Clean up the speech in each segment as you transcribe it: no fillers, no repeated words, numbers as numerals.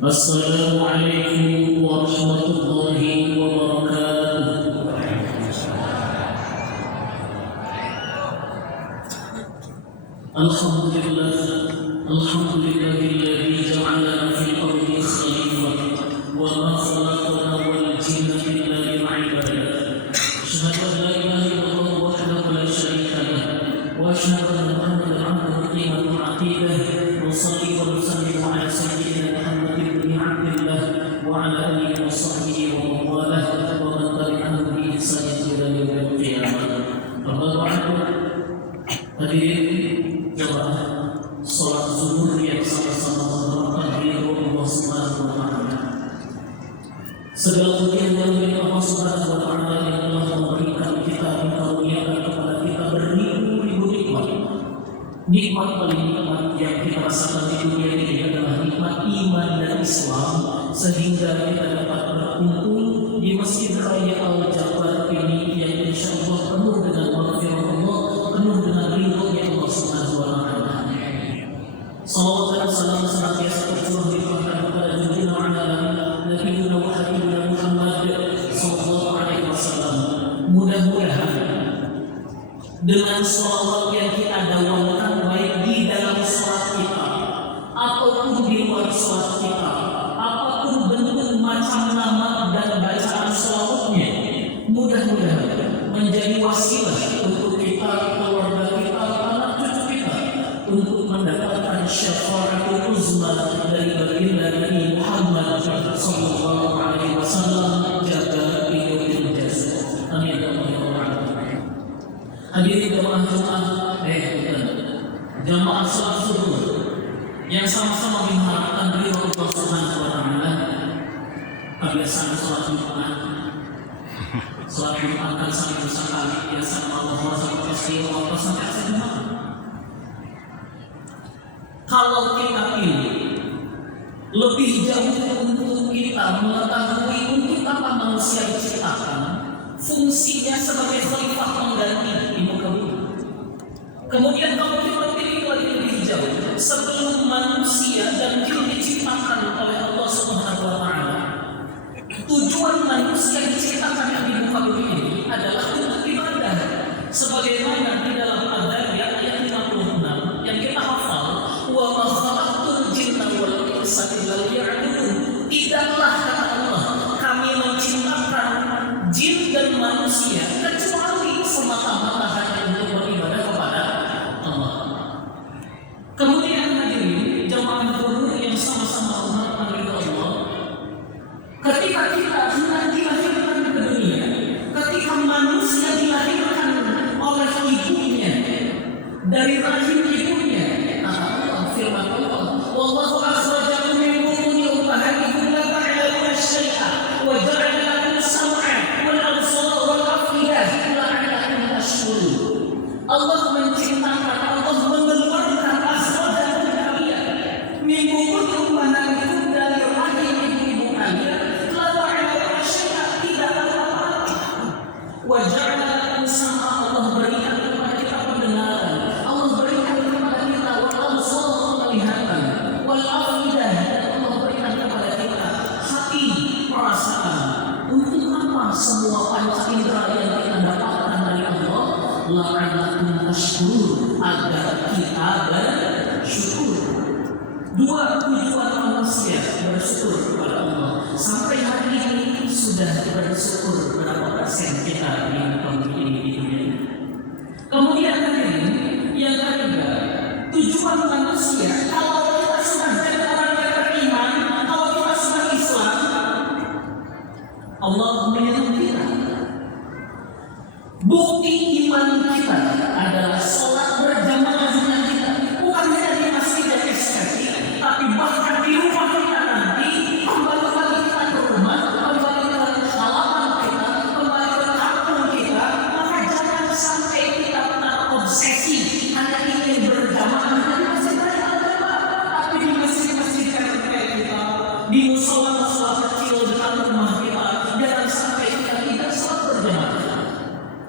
Assalamualaikum warahmatullahi wabarakatuh. Alhamdulillah, alhamdulillahilladzi ja'alana fil ardi khalifah wa ma khalaqna wal jinna illa liya'budun. Asyhadu an la ilaha illallah wahdahu la syarika lah wa asyhadu anna Muhammadan 'abduhu wa rasuluh. Nusalli wa nusallimu ala sayyidina Muhammadin bin Abdillah wa ala alihi wa sahbihi wa man walah wa man tabi'ahum bi ihsan ila yaumil qiyamah. Amma ba'du. Hadirin jamaah salat zuhur yang sama-sama mengharapkan ridho Allah Subhanahu wa taala. Segala pujian bagi Allah Subhanahu wa taala yang telah memberikan kita karunia kepada kita beribu-ribu nikmat. Nikmat paling nikmat yang kita rasakan di dunia ini adalah nikmat iman dan Islam, sehingga kita dapat berkumpul di Masjid Raya Al-Jabar ini yang insyaallah penuh dengan maghfirah Allah, penuh dengan ridhonya Allah Subhanahu wa taala. Salawat dan salam senantiasa tercurah limpahkan kepada junjungan alam Nabi wa Habibina Muhammad sallallahu alaihi wasallam. Mudah-mudahan dengan salawat yang kita dawamkan baik di dalam salat kita ataupun di luar salat kita, apapun bentuk macam nama dan bacaan salawatnya, mudah-mudahan menjadi wasilah untuk kita, keluarga kita, anak cucu kita untuk mendapatkan syafaatul uzma dari baginda Nabi Muhammad sallallahu alaihi wasallam jaga hidupil jazz. Amin ya rabbal alamin. Hadirin jamaah salat subuh yang sama-sama mengharapkan ridho Allah Subhanahu wa taala. Kebiasaan salat Jumat kan sampai sekali biasa Allah sampai pasti Allah sampai Jumat. Kalau kita pilih lebih jauh untuk kita mengetahui untuk apa manusia diciptakan, fungsinya sebagai khalifah pengganti di muka bumi. Kemudian kalau kita pilih lebih jauh sebelum manusia dan jin diciptakan oleh Allah Subhanahu wa taala, tujuan manusia diciptakan di muka bumi ini adalah untuk ibadah. Sebagaimana di dalam Al-Zariyat ayat 56 yang kita hafal, wa ma khalaqtul jinna wal insa illa liya'budun. Tidaklah kata Allah, kami menciptakan jin dan manusia kecuali semata-mata hanya untuk beribadah kepada Allah. Kemudian hadirin jamaah zuhur yang sama-sama mengharapkan ridho Allah, ketika kita hendak dilahirkan ke dunia, ketika manusia dilahirkan oleh ibunya dari rahim ibunya, kata Allah, firman Allah, wallahu akhrajakum min butuni ummahatikum la ta'lamuna syai'an wa ja'ala lakum sam'a wal absara wal af'idah la'allakum tashkurun. Allah menciptakan, Allah mengeluarkan akhrajakum kalian min butuni ummahatikum dari rahim ibu kalian la ta'lamuna syai'an, tidak tahu apa-apa. Wa ja'ala lakum sam'a, Allah berikan kepada kita pendengaran, Allah berikan kepada kita wal absara, penglihatan, wal afidah, dan Allah berikan kepada kita hati, perasaan. Untuk apa semua panca indera yang kita dapatkan dari Allah? La'allakum tashkurun, agar kita bersyukur. Dua tujuan manusia bersyukur kepada Allah. Sampai hari ini sudah bersyukur berapa persen kita di bumi ini di dunia ini. Kemudian yang ketiga, tujuan manusia, kalau kita sudah jadi orang yang beriman, kalau kita sudah Islam, Allah menyuruh kita. Bukti iman kita adalah sholat berjamaah dengan kita, bukan hanya di masjid dan SKT, tapi bahkan di rumah kita nanti, kembali kita ke rumah, kembali ke halaman kita, kembali ke kampung kita, maka jangan sampai kita terobsesi hanya ingin berjamaah di masjid Raya Al-Jabar, tapi di masjid-masjid kayak kita, di musola-musola kecil dekat rumah kita, jangan sampai kita tidak sholat berjamaah.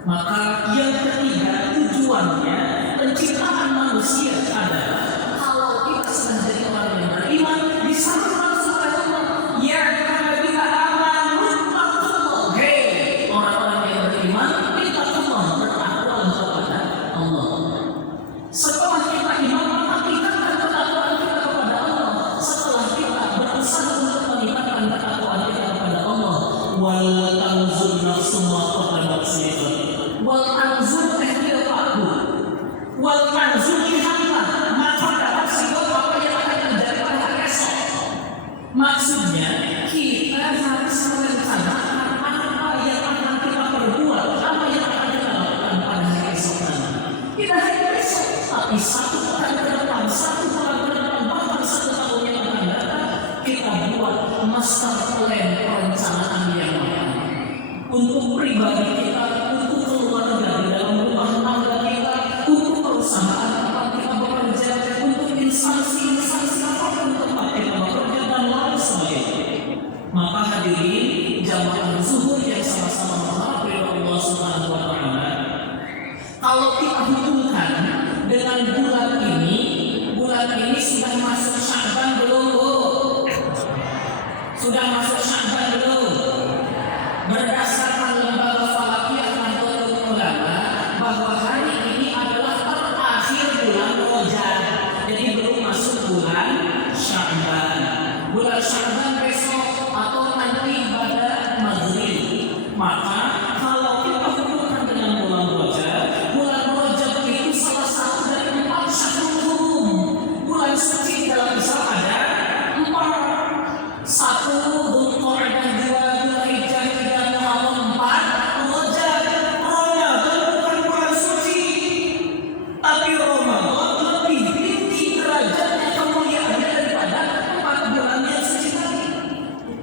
Maka yang ketiga tujuannya penciptaan manusia adalah kalau kita sudah jadi orang yang beriman, di samping supaya beriman, kita Allah bertakwa kepada Allah. Setelah kita iman, maka tingkatkan ketakwaan kita kepada Allah. Setelah kita berusaha untuk meningkatkan ketakwaan kita kepada Allah, wal tanzur nafsum ma qaddamat lighad. Wal tanzur dia Pak. Wal tanzur lihatlah maka dapat sikap apa yang akan terjadi pada hari esok. Maksudnya kita harus merencanakan apa yang akan kita perbuat, apa yang akan kita lakukan pada hari esok nanti. Tidak hanya esok, tapi satu pekan ke depan, satu bulan ke depan, bahkan 1 tahun yang akan datang, kita buat master plan perencanaan yang matang untuk pribadi kita, untuk keluarga di dalam rumah tangga kita, untuk perusahaan tempat kita bekerja, untuk instansi-instansi apapun tempat kita bekerja dan lain sebagainya. Maka hadirin jamaah zuhur yang sama-sama mengharap Allah Subhanahu wa Ta'ala, kalau kita hubungkan dengan bulan ini sudah masuk Sya'ban belum? Sudah masuk Sya'ban belum? Berdasarkan lembaga Falakiyah Nahdlatul Ulama bahwa hari ini adalah terakhir bulan Rajab, jadi belum masuk bulan Sya'ban. Bulan Sya'ban besok atau nanti pada maghrib. Maka kalau kita hubungkan dengan bulan Rajab itu salah satu dari 4 syahrul hurum. Bulan suci dalam Islam ada 4. 1 Dzulqa'dah, 2 Dzulhijjah, 3 Muharram, 4 Rajab. Ramadan bukan bulan suci, tapi Ramadan lebih tinggi derajatnya, kemuliaannya daripada 4 bulan yang suci tadi.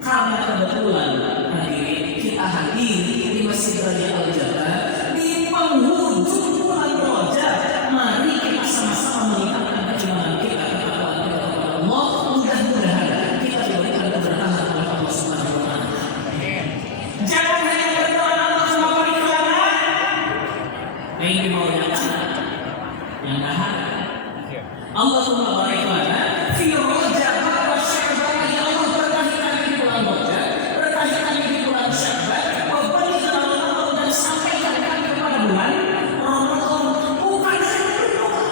Karena kebetulan hadirin kita hadir di Masjid Raya Al-Jannah di penghujung bulan Rajab. Mari kita sama-sama meningkatkan keimanan kita, ketakwaan kita kepada Allah. Mudah-mudahan kita diberikan keberkahan oleh Allah Subhanahu wa Ta'ala. Jangan hanya berdoa Allah cuma berikan. Ini mau yang dah. Allahumma barik lana fi Rajab wa Sya'ban. Ya Allah, berkahi kami di bulan Rajab, berkahi kami di bulan Sya'ban, wa barik lana dan sampaikan kami kepada bulan Ramadan. Bukan hanya berdoa.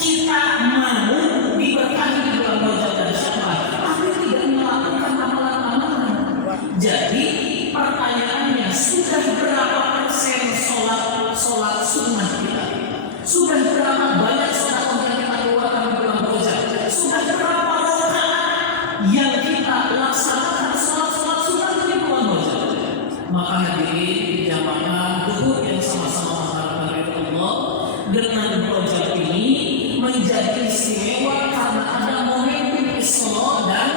Kita mau diberkahi di bulan Rajab dan Sya'ban, tapi tidak melakukan amalan-amalan. Jadi pertanyaannya, sudah berapa persen sholat sunnah kita? Sudah berapa banyak sholat yang kita keluarkan di bulan Rajab? Sudah berapa rakaat yang kita laksanakan sholat sunnah di bulan Rajab? Maka hadirin jamaah zuhur yang sama-sama mengharapkan ridho Allah, dengan Rajab ini menjadi istimewa karena ada momentum Isra dan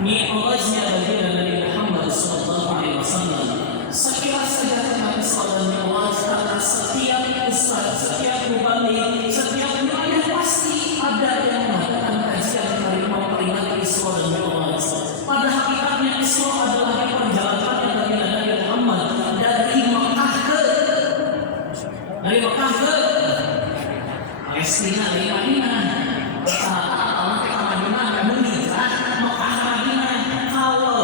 Mi'rajnya baginda Nabi Muhammad sallallahu alaihi wasallam. Sekilas saja tentang Isra dan Mi'raj, karena setiap ustaz, setiap mubaligh, setiap wilayah pasti ada yang melakukan kajian dari memperingati Isra dan Mi'raj. Pada hakikatnya Isra adalah perjalanan baginda Nabi Muhammad dari Mekah ke Palestina, dari Madinah. Allah ke Madinah, namun hijrah Mekah Madinah. Kalau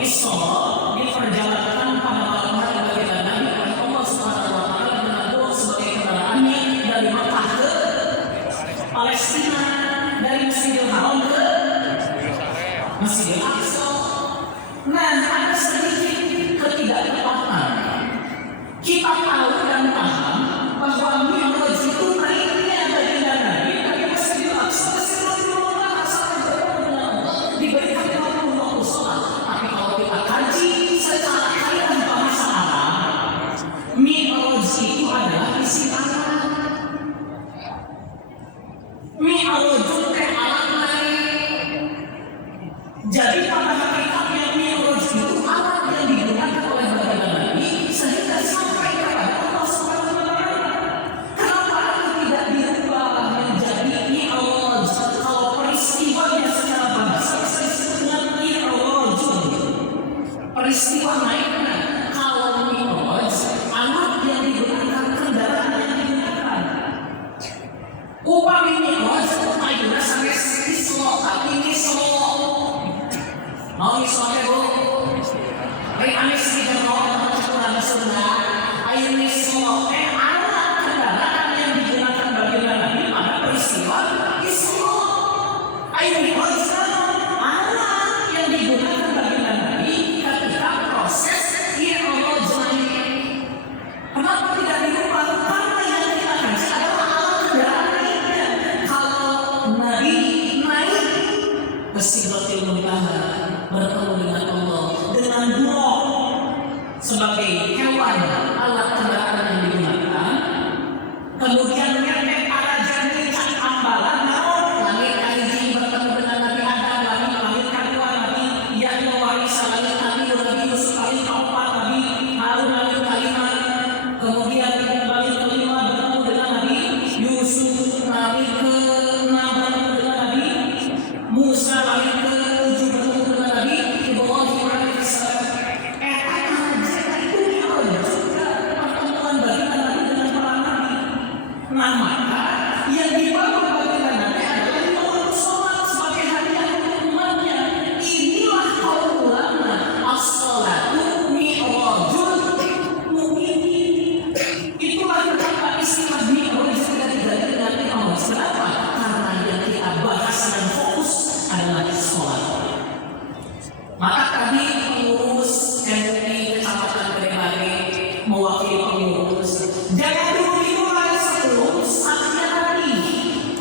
Isra diperjalankan pada malam hari baginda Nabi oleh Allah Subhanahu wa Ta'ala dengan ruh sebagai kendaraannya dari Mekah ke Palestina, dari Masjidil Haram ke Masjidil Aqsa. Nah, ada sedikit ketidaktepatan. Kita tahu dan paham bahwa Mi'raj itu naiknya baginda Nabi dari Masjidil Aqsa ke Sidratul sampai bertemu dengan Allah, diberikan 50 waktu sholat. Tapi kalau kita kaji secara kaidah bahasa Arab, Mi'raj itu adalah isi alat. Mi'rajun ke alat naik. Jadi pada hakikatnya Mi'raj itu alat yang digunakan oleh baginda Nabi sehingga sampai kepada Allah Subhanahu wa Ta'ala. Kenapa tidak dirubah menjadi Mi'raj? Kalau peristiwanya secara bahasa bisa disebut dengan Mi'rajun, peristiwa naiknya. Kalau Mi'raj, alat yang digunakan, kendaraan yang digunakan. Upami Mi'raj itu ayunan sampai Isra, tapi Isra mau Isra soalnya bu, ay anis kita mau kurang sunnah, ay nismo, alat kendaraan yang digunakan bagi Nabi pada peristiwa Isra. Ay Mi'raj alat yang digunakan bagi Nabi ketika proses Mi'raj. Kenapa tidak dirubah? Karena yang kita kaji adalah alat kendaraan lainnya. Kalau Nabi naik ke Sidratil Muntaha bertemu dengan Allah dengan buraq sebagai hewan alat kendaraan yang digunakan, kemudian nyampe para janjian ambalan langit kaiji bertemu dengan Nabi Adam, langit kedua Nabi Yahya wa Isa, langit Nabi Yusuf, langit keempat Nabi Harun, langit kelima, kemudian langit kelima bertemu dengan Nabi Yusuf, langit keenam bertemu dengan Nabi Musa, langit ketujuh bertemu dengan Nabi Ibrahim alaihissalam. Nah maka yang dibangun bagi Nabi adalah dibangun sholat sebagai hadiah untuk umatnya. Inilah kaum ulama as-sholatu mi'rajul mu'minin. Itulah kenapa istilah mi'raj tidak diganti dengan mi'raj. Kenapa? Karena yang kita bahas dan fokus adalah sholat. Maka tadi pengurus MUI Kecamatan Kedemari mewakili pengurus, jangan dulu dimulai sebelum saatnya tadi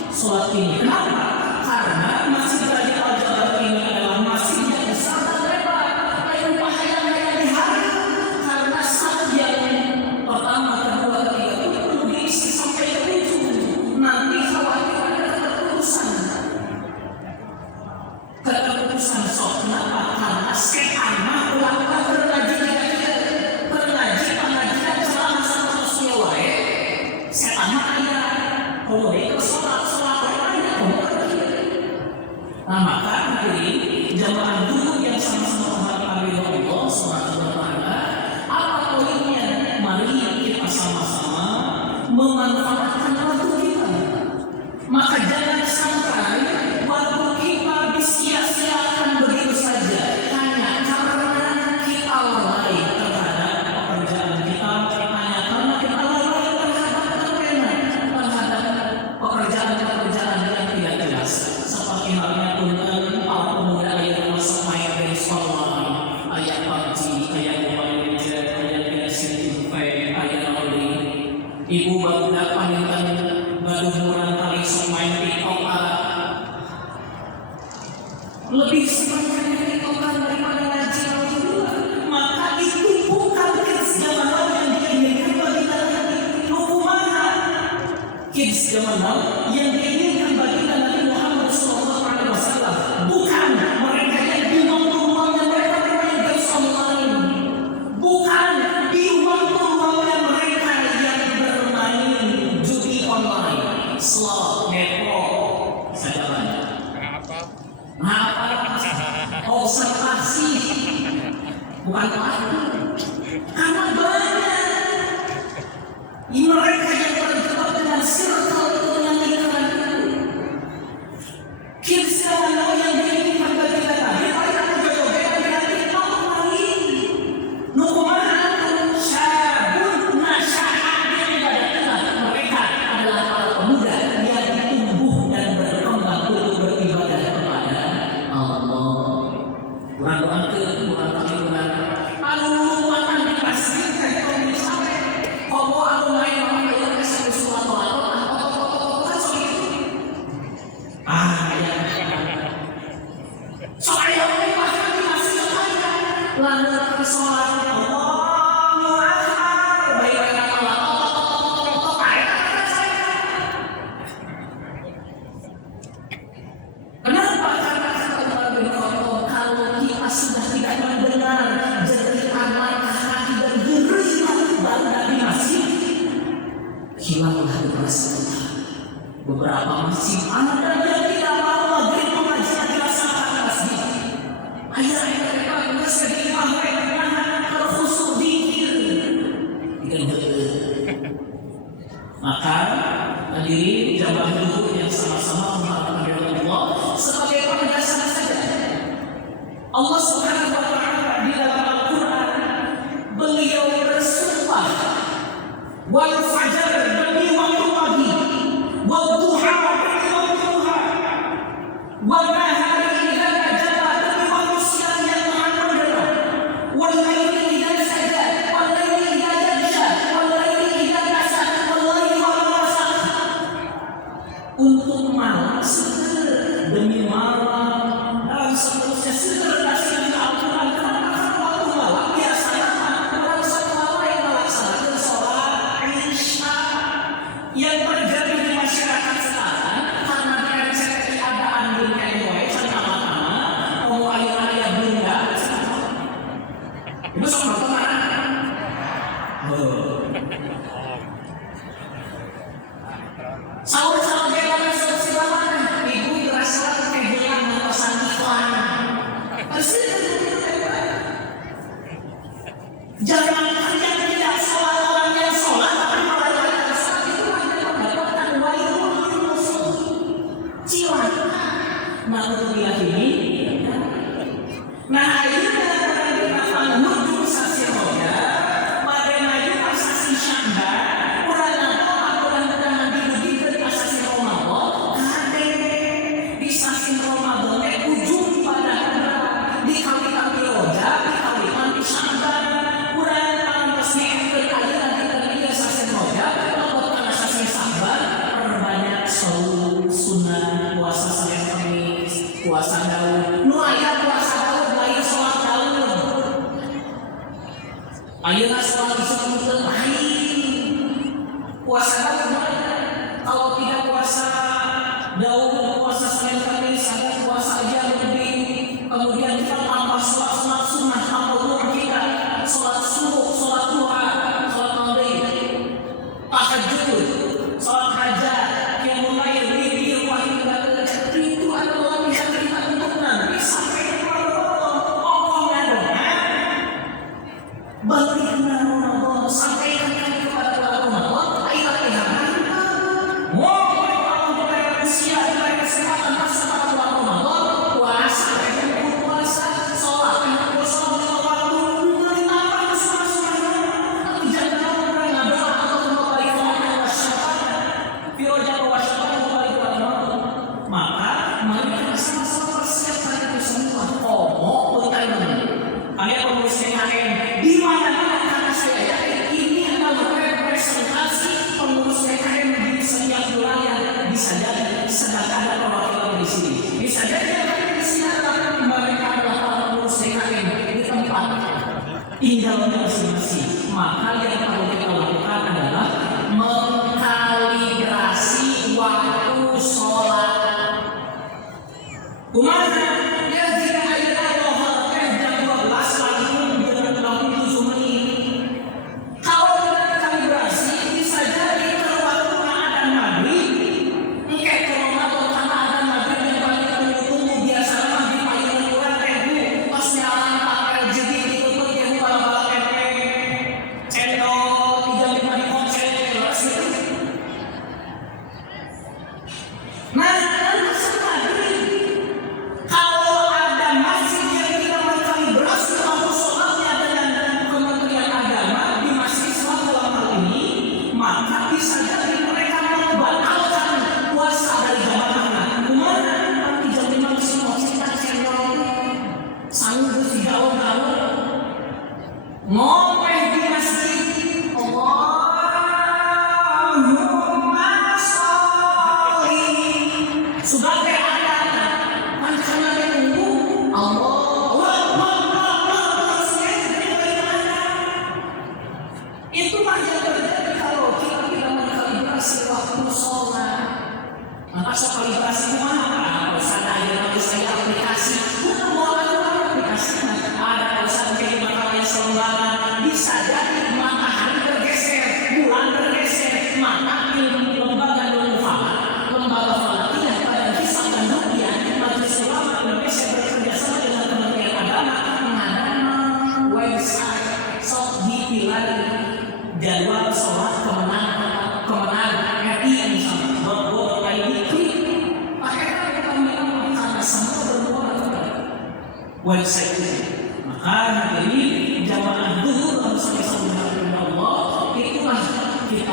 sholat ini. Kenapa? Karena masjid Raja Al-Jabar ini adalah masjid yang besar dan lebar. Lain bahayanya di hari karena saat yang pertama, kedua, ketiga itu perlu diisi sampai ke ujung. Nanti khawatir ada keputusan sok. Kenapa? Karena setan ulang-ulang pengajian selama satu wae. Setan ada. Kalau dia sholat ada. Nah maka hadirin jamaah dulu yang sama-sama menghadiri Allah Subhanahu wa taala, apa poinnya? Mari kita sama-sama memanfaatkan waktu kita. Maka jangan sampai waktu kita disia-siakan begitu saja hanya karena kita lalai terhadap pekerjaan kita, hanya karena kita lalai terhadap pekerjaan-pekerjaan yang tidak jelas. Seperti halnya punten para pemuda ayat masuk main dari sekolah, ayat PUBG, ayat Mobile Legends, ayat PSP, ayat Oli. Ibu baru panitan baru murang kali main TikTok lebih semangat TikTokan daripada ngaji Al-Quran. Maka itu bukan kids zaman now yang diinginkan bagi Nabi. Hukumannya kids zaman now yang diinginkan bagi Nabi Muhammad SAW bukan mereka yang di waktu-waktunya mereka bermain games online, bukan di waktu-waktunya mereka yang bermain judi online, slot, netball, saja banyak. Observasi bukan pasti, karena banyak mereka yang terjebak dengan circle yang lingkaran itu. Kids zaman yang diinginkan bagi Nabi, mereka joget-joget dengan TikTok lain. Nukumahan syabun nasyahat di ibadatullah. Mereka adalah para pemuda yang tumbuh dan berkembang untuk beribadah kepada Allah. Bukan makan di pasir kayak kalau misalnya kobo aku main yang kasih suatu kan ya soalnya makan di pasir saja lalu ke sholat Allahu Akbar baik-baik Allah kenapa? Karena Umar bin Khattab kalau kita sudah tidak mendengar jeritan langkah kaki dan geritan bangga di masjid, hilanglah berasa. Beberapa masjid ada yang tidak mau maghrib pengajian dilaksanakan di masjid. Akhirnya mereka berasa di maghrib dengan terkhusyuk zikir. Maka hadirin jamaah dulu yang sama-sama mengharapkan Allah sebagai penegasan saja. Allah Subhanahu wa wal fajar demi waktu pagi, wal duha demi waktu duha, wal nahari idza najaba demi waktu siang yang terang benderang, wal laili idza saja, wal laili idza yaghsha, wal laili idza nasah, wal laili idza nasah. Untuk malam seger demi malam dan seterusnya seger kasih Al-Quran. Karena waktu malam biasanya orang satu yang melaksanakan sholat Isya. Yang terjadi di masyarakat sekarang karena dengan keadaan dunia ini sama-sama mau ayah bunda itu sama teman. Sahur-sahur bagaimana selama ibu berasa kehilangan pesan iklan. Jangan yang tidak sholat orang yang sholat tapi malah tidak sholat itu hanya mendapatkan wailul cilaka. Naudzubillah ini. Nah akhirnya kita menuju sasi roda, pada maju asasi Sya'ban. Puasa Daud, nu aya puasa Daud lain sholat Daud. Ayeuna sholat disebutkeun lain. Puasa Daud kalau tidak puasa Daud, puasa Senin Kamis, ada puasa aja lebih. Kemudian kita tambah sholat sunnah, tambah umur kita, sholat subuh, sholat duha, sholat maghrib, tahajud, sholat hajat, qiyamul lail, witir, wahyu dan itu adalah balikna Ramadan sampai kepada bulan Ramadan ayat-ayat mau Allah memberikan usia dan kesehatan pada bulan Ramadan puasa sholat waktu ditambah sunah-sunah jangan orang berdoa atau membalik maka mari kita sama-sama persiapkan itu semua kalian pengurus TKN di mana-mana karena saya yakin ini adalah representasi pengurus TKN di setiap wilayah. Bisa jadi sedang ada perwakilan di sini, bisa jadi di sini adalah mereka adalah pengurus TKN di tempat tinggalnya masing-masing. Maka yang perlu kita lakukan adalah mengkalibrasi waktu sholat. Kumana? Jadwal sholat kemenangan RI misalnya .go.id klik pakai karena semua berbuat website itu. Maka hari ini jamaah dulu harus bisa menghadap Allah, itulah kita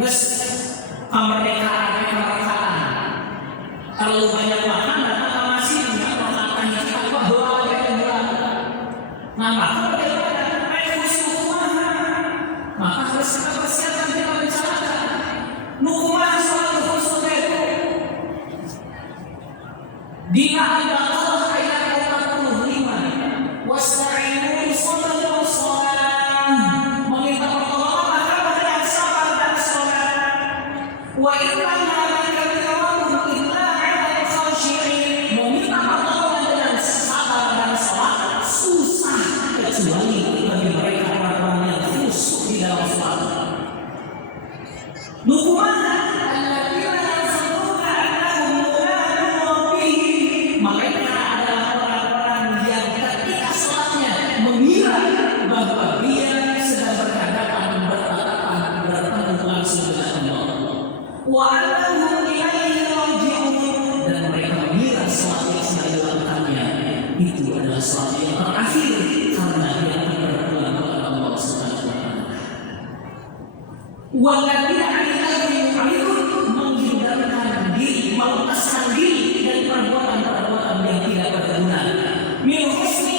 Nges kemerdekaan. Terlalu banyak makan datang masih nggak makan kita apa doa nah maka bagaimana maka harus kita persiapkan kita rencanakan nukumah soal khusus itu dina al-Baqarah ayat 45 wasta'inu bis-sabri was-shalah meminta pertolongan kepada yang sabar dan salat wa inna kecuali bagi mereka orang-orang yang khusyuk di dalam salat. Nukumana alladzina yazununa annahum mulaqu rabbihim. Mereka adalah orang-orang yang ketika salatnya mengira bahwa dia sedang berhadapan bertemu langsung dengan Allah. Wa annahum ilaihi raji'un, dan mereka mengira salat yang sedang dilakukannya itu adalah salat yang terakhir karena dia akan berpulang kepada Allah Subhanahu wa taala. Walladzina 'anil menghindarkan diri, melepaskan diri dari perbuatan-perbuatan yang tidak berguna. Min husni